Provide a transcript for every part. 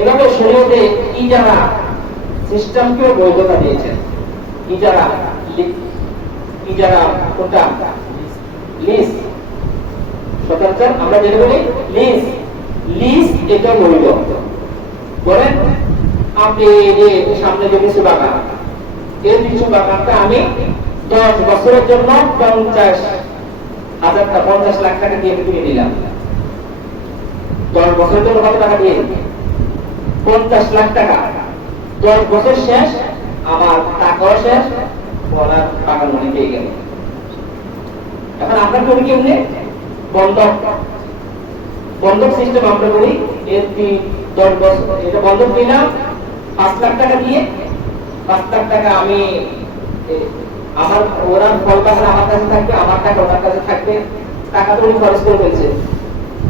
এভাবে শরীয়তে ইজারা সিস্টেমকেও বৈধতা দিয়েছেন। ইজারা ইজারা কোনটা? লিজ। স্বতন্ত্র আমরা যেটা বলি লিজ, লিজ এটা বৈধ। বলেন আপনি যে সামনে যে কিছু বাগান, এই কিছু বাগানটা আমি 10 বছরের জন্য 50 লাখ টাকা দিয়ে কিনে নিলাম। 10 বছরের জন্য কত টাকা দিয়ে? 50 লাখ টাকা। 10 বছর শেষ, আমার টাকাও শেষ, ওনার বাগান মনে পেয়ে গেল। এখন আপনার করি কেমনে? বন্ধক, বন্ধক সিস্টেম আমরা করি। এসপি 10 বছর এটা বন্ধক নিলাম 5 লাখ টাকা দিয়ে। 5 লাখ টাকা আমি আমার ওরা ফল বাগান আমার কাছে থাকবে, আমার টাকা ওনার কাছে থাকবে। টাকা তো উনি খরচ করে ফেলছে,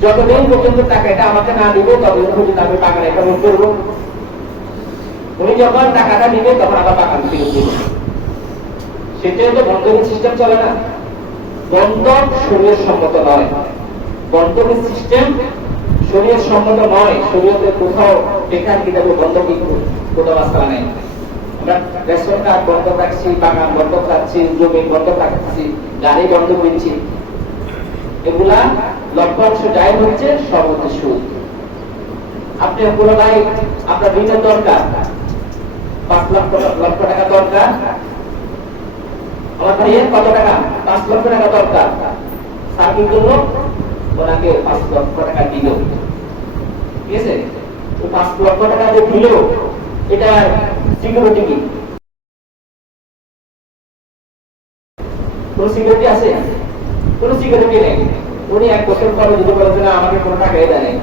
যতদিন পর্যন্ত টাকাটা আমাকে না দিবে ততদিন পর্যন্ত আমি বাগানে একটা রোধ করবো। উনি যখন টাকাটা দিবে তখন আবার বাগান ফেরত দিবে। সেটাই তো বন্ধকের সিস্টেম চলে না। বন্ধক শরীয়ত সম্মত নয়, বন্ধকের সিস্টেম শরীয়ত সম্মত নয়। শরীয়তের কোথাও বেকার কিতাবে বন্ধক কোথাও মাসলা নেই। আমরা রেশন কার্ড বন্ধক রাখছি, বাগান বন্ধক রাখছি, জমি বন্ধক রাখছি, গাড়ি বন্ধক দিচ্ছি। এগুলা লভ্যাংশ যাই হচ্ছে সব হচ্ছে সুদ। আপনি কোনো ভাই আপনার ঋণের দরকার, 5 লক্ষ টাকা দরকার, আমার ভাইয়ের কত টাকা? 5 লক্ষ টাকা দরকার। সার্ভিস জন্য ওনাকে 5 লক্ষ টাকা দিল, ঠিক আছে? 5 লক্ষ টাকা যে দিল, এটা সিকিউরিটি কি? কোন সিকিউরিটি আছে? কোন সিকিউরিটি নেই। উনি 1 বছর পরে যদি বলেন না আমাকে কোনো টাকাই দেয় নাই,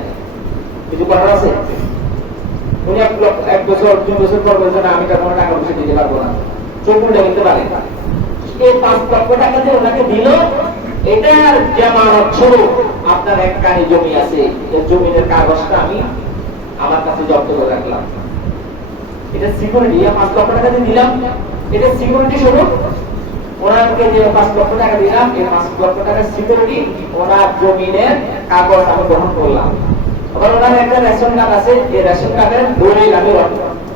কিছু করার আছে? উনি 1 বছর 2 বছর পর বলছেন না আমি কোনো টাকা পয়সা দিতে পারবো না, চোখ মুড়ে দিতে পারে। এই 5 লক্ষ টাকা যে ওনাকে দিল, এটার জামানত স্বরূপ আপনার এক কানি জমি আছে, এই জমির কাগজটা আমি আমার কাছে জব্দ করে রাখলাম। এটা সিকিউরিটি। 5 লক্ষ টাকা দিয়ে দিলাম, এটা সিকিউরিটি স্বরূপ ওনাকে যে 5 লক্ষ টাকা দিলাম, এই 5 লক্ষ টাকার সিকিউরিটি ওনার জমিনের কাগজ আমি গ্রহণ করলাম। আবার ওনার একটা রেশন কার্ড আছে, এই রেশন কার্ডের দলিল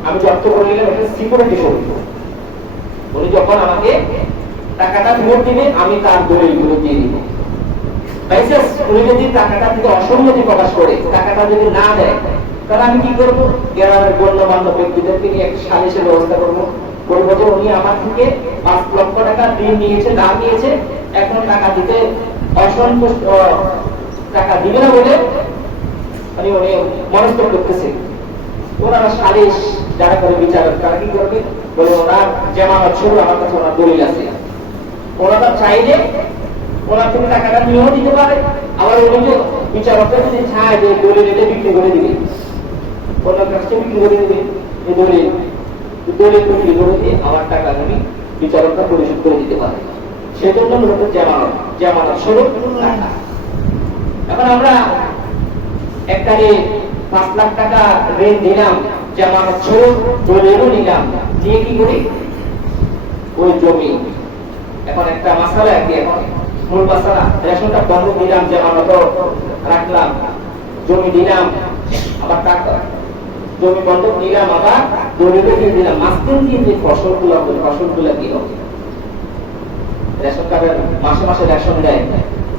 আমি জব্দ করে নিলাম, এটা সিকিউরিটি স্বরূপ। উনি যখন আমাকে টাকাটা ফেরত দিবে, আমি তার দলিলগুলো দিয়ে দিব। বাইসেস উনি যদি টাকাটা থেকে অসম্মতি প্রকাশ করে, টাকাটা যদি না দেয়, তাহলে আমি কি করবো? গ্রামের গণ্যমান্য ব্যক্তিদেরকে নিয়ে একটা সালিশের ব্যবস্থা করবো। বলবো যে উনি আমার থেকে 5 লক্ষ টাকা ঋণ নিয়েছে, দাম নিয়েছে, এখন টাকা দিতে অসন্তুষ্ট, টাকা দিবে না বলে উনি মনস্থ করতেছে। ওনারা সালিশ যারা করে বিচারক, তারা কি করবে? বলে ওনার জামানত স্বরূপ আমার কাছে ওনার দলিল আছে। ওনারা চাইলে ওনার থেকে টাকাটা নিয়েও দিতে পারে, আবার উনি যে বিচারকরা যদি চায় যে দলিল এটা বিক্রি করে দিবে, ওনার কাছে বিক্রি করে দিবে এই দলিল বিক্রি করে দিয়ে আমার টাকা উনি বিচারকরা পরিশোধ করে দিতে পারে। সেজন্য মূলত জামানত স্বরূপ টাকা। এখন আমরা একটারে 5 লাখ টাকা ঋণ দিলাম, জামানত স্বরূপ দলিলও নিলাম, দিয়ে কি করি? ওই জমি এখন একটা মাসালা, এখন মূল মাসালা, রেশনটা বন্ধক দিলাম, জামানত রাখলাম, জমি দিলাম, আবার টাকা জমি বন্ধক দিলাম, আবার দলিলও দিয়ে দিলাম। মাঝখান দিয়ে যে ফসলগুলো কি হবে? রেশন কার্ডের মাসে মাসে রেশন দেয়,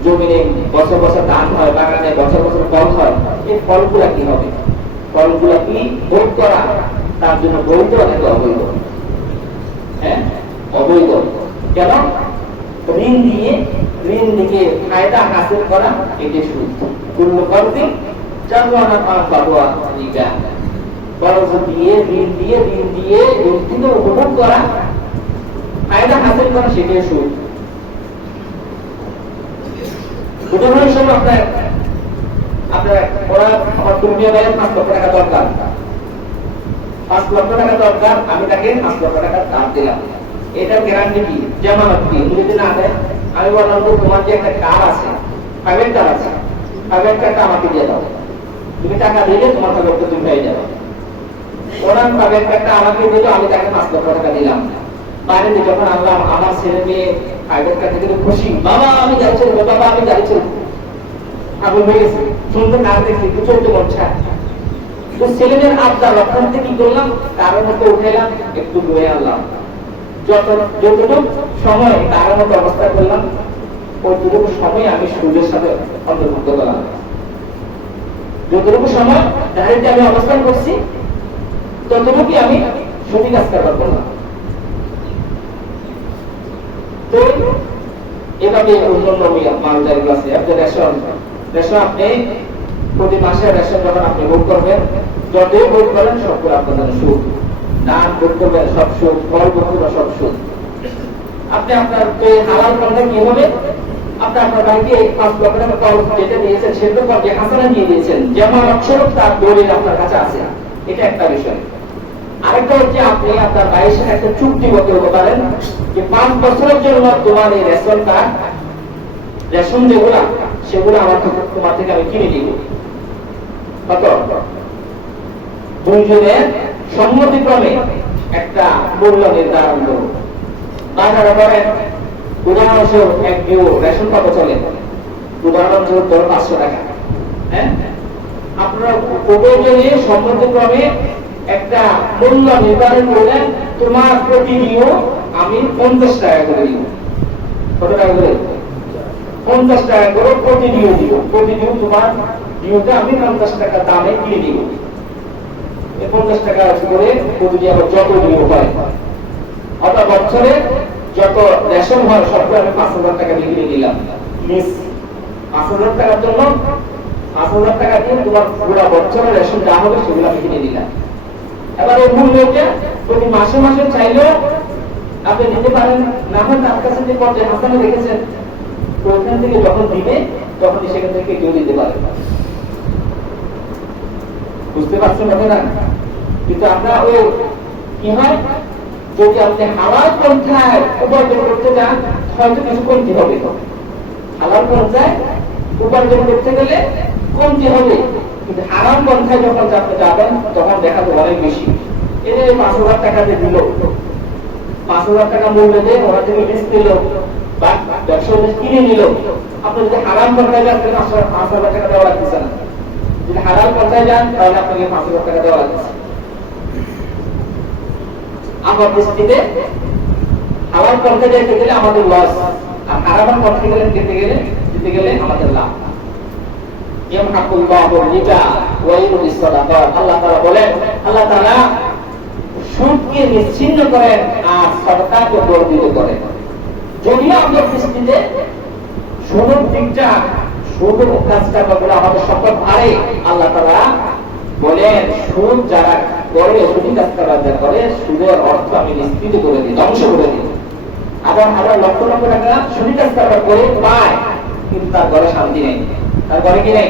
জমিনে বছর বছর ধান হয়, বাগানে বছর বছর ফল হয়, এই ফলগুলা কি হবে? ফলগুলা কি ভোগ করা তার জন্য বৈধ নাকি অবৈধ? হ্যাঁ, অবৈধ। কেন? ঋণ দিয়ে ফায়দা হাসিল করা, এটি সুদ। পূর্ণ করতে জানুয়ানা বাবুয়া নিগা, বরং দিয়ে ঋণ থেকে উপভোগ করা, ফায়দা হাসিল করা, সেটাই সুদ। উদাহরণ হিসেবে আমার তুমিও দেয় 5 লক্ষ টাকা দরকার, 5 লক্ষ টাকা দরকার, আমি তাকে 5 লক্ষ টাকা দাম দিলাম। এটার গ্যারান্টি কি? জামানত কি? যদি না দেয়, আমি বললাম তো তোমার যে একটা কার্ড আছে, প্রাইভেট কার্ড আছে, প্রাইভেট কার্ডটা আমাকে দিয়ে দাও, তুমি টাকা দিলে তোমার কাগজটা তুমি পেয়ে যাবে। ওনার প্রাইভেট কার্ডটা আমাকে দিল, আমি তাকে 5 লক্ষ টাকা দিলাম। বাইরে দিয়ে যখন আনলাম, আমার ছেলে মেয়ে প্রাইভেট কার্ড থেকে খুশি, বাবা আমি যাচ্ছি, বাবা আমি যাচ্ছি, আগুন হয়ে গেছে, শুনতে না দেখছি, চলতে মন চায়। তো ছেলেদের আবদার রক্ষার্থে কি করলাম, কারোর মতো উঠাইলাম, একটু ধুয়ে আনলাম, যতটুকু সময় কারোর মতো অবস্থা করলাম, ওইটুকু সময় আমি সূর্যের সাথে অন্তর্ভুক্ত করলাম। যতটুকু সময় দাঁড়িয়ে আমি অবস্থান করছি, ততটুকুই আমি সঠিক কাজ করবার করলাম। তো এভাবে অন্যান্য মানুষের কাছে একটা রেশন আপনি প্রতি মাসে রেশন যখন আপনি ভোগ করবেন, যতই ভোগ করেন সবগুলো আপনার জন্য সুদ, দান ভোগ করবেন সব সুদ, ফল ভোগ করবেন সব সুদ। আপনি আপনার হালাল পন্থা কি হবে, আপনি আপনার ভাইকে 5 লক্ষ টাকা কর্জ যেটা দিয়েছেন সেটা কর্জে হাসানা দিয়ে দিয়েছেন, যেমন অক্ষর তার দলিল আপনার কাছে আছে, এটা একটা বিষয়। আরেকটা হচ্ছে আপনি আপনার ভাইয়ের সাথে একটা চুক্তিবদ্ধ হতে পারেন যে 5 বছরের জন্য তোমার এই রেশন কার্ড, রেশন যেগুলা সেগুলো আমার তোমার থেকে আমি কিনে দিব। কত? দুইজনের সম্মতিক্রমে একটা মূল্য নির্ধারণ করব। বাজারে করেন উদাহরণস্বরূপ এক কিলো রেশন কত চলে, উদাহরণস্বরূপ ধরো 500 টাকা। হ্যাঁ, আপনারা উভয়জনে সম্মতিক্রমে একটা মূল্য নির্ধারণ করলেন, তোমার প্রতিদিনও আমি 50 টাকা করে দিব। কত টাকা করে? 50 টাকা করে প্রতিদিন দিব। প্রতিদিন তোমার ডিউতে আমি 50 টাকা দামে দিয়ে দিব। 50 টাকা করে প্রতিদিন আবার যত ডিউ হয়, অর্থাৎ বছরে যত রেশন হয় সবগুলো আমি 5000 টাকা দিয়ে কিনে নিলাম। মিস 5000 টাকার জন্য 5000 টাকা দিয়ে তোমার পুরো বছরের রেশন যা হবে সেগুলো আমি কিনে নিলাম। এবার এই মূল্যটা প্রতি মাসে মাসে চাইলেও আপনি নিতে পারেন, না হয় তার কাছে যে পর্যায়ে হাসানে রেখেছেন ওইখান থেকে যখন দিবে তখন সেখান থেকে কেউ দিতে পারে। বুঝতে পারছেন না? কিন্তু আমরা ওই কি হয়, যদি আপনি হালাল পন্থায় উপার্জন করতে যান হয়তো কিছু কমতি হবে। হালাল পন্থায় উপার্জন করতে গেলে কমতি হবে, কিন্তু হারাম পন্থায় যখন আপনি যাবেন তখন দেখা যাবে অনেক বেশি। এই যে 5000 টাকা দিয়ে দিল, 5000 টাকা মূল্য দিয়ে ওরা থেকে লিস্ট দিল বা ব্যবসা কিনে নিল, আপনি যদি হারাম পন্থায় যান 5000 টাকা দেওয়া লাগতেছে না। যদি হালাল পন্থায় যান তাহলে আপনাকে 5000 টাকা দেওয়া লাগতেছে। আমার দৃষ্টিতে হালাল পন্থায় যেতে গেলে আমাদের লস, আর হারাম পন্থায় যেতে গেলে আমাদের লাভ। আল্লাহ তাআলা বলেন, আল্লাহ তাআলা সুদকে নিশ্চিহ্ন করেন আর সদকাকে বর্ধিত করেন। যদিও আমাদের দৃষ্টিতে সুদের দিকটা, সুদের কাজটা বলে আমাদের সম্পদ ভারে, আল্লাহ তাআলা বলেন সুদ যারা করে, সুদী কাজ যারা করে, সুদের অর্থ আমি নিশ্চিত করে দিই, ধ্বংস করে দিই। আবার হাজার লক্ষ লক্ষ টাকা সুদী কাজ করে পায়, কিন্তু তার ঘরে শান্তি নেই। তার ঘরে কি নেই?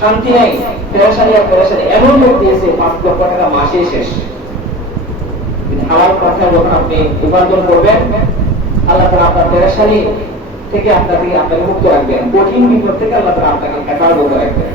শান্তি নেই, পেরেশানি আর পেরেশানি। এমন লোক দিয়েছে 5 লক্ষ টাকা মাসে শেষ। হালাল পন্থায় যখন আপনি উপার্জন করবেন, আল্লাহ তাআলা আপনার পেরেশানি থেকে আপনাকে মুক্ত রাখবেন, কঠিন বিপদ থেকে আল্লাহ তাআলা আপনাকে হেফাজত রাখবেন।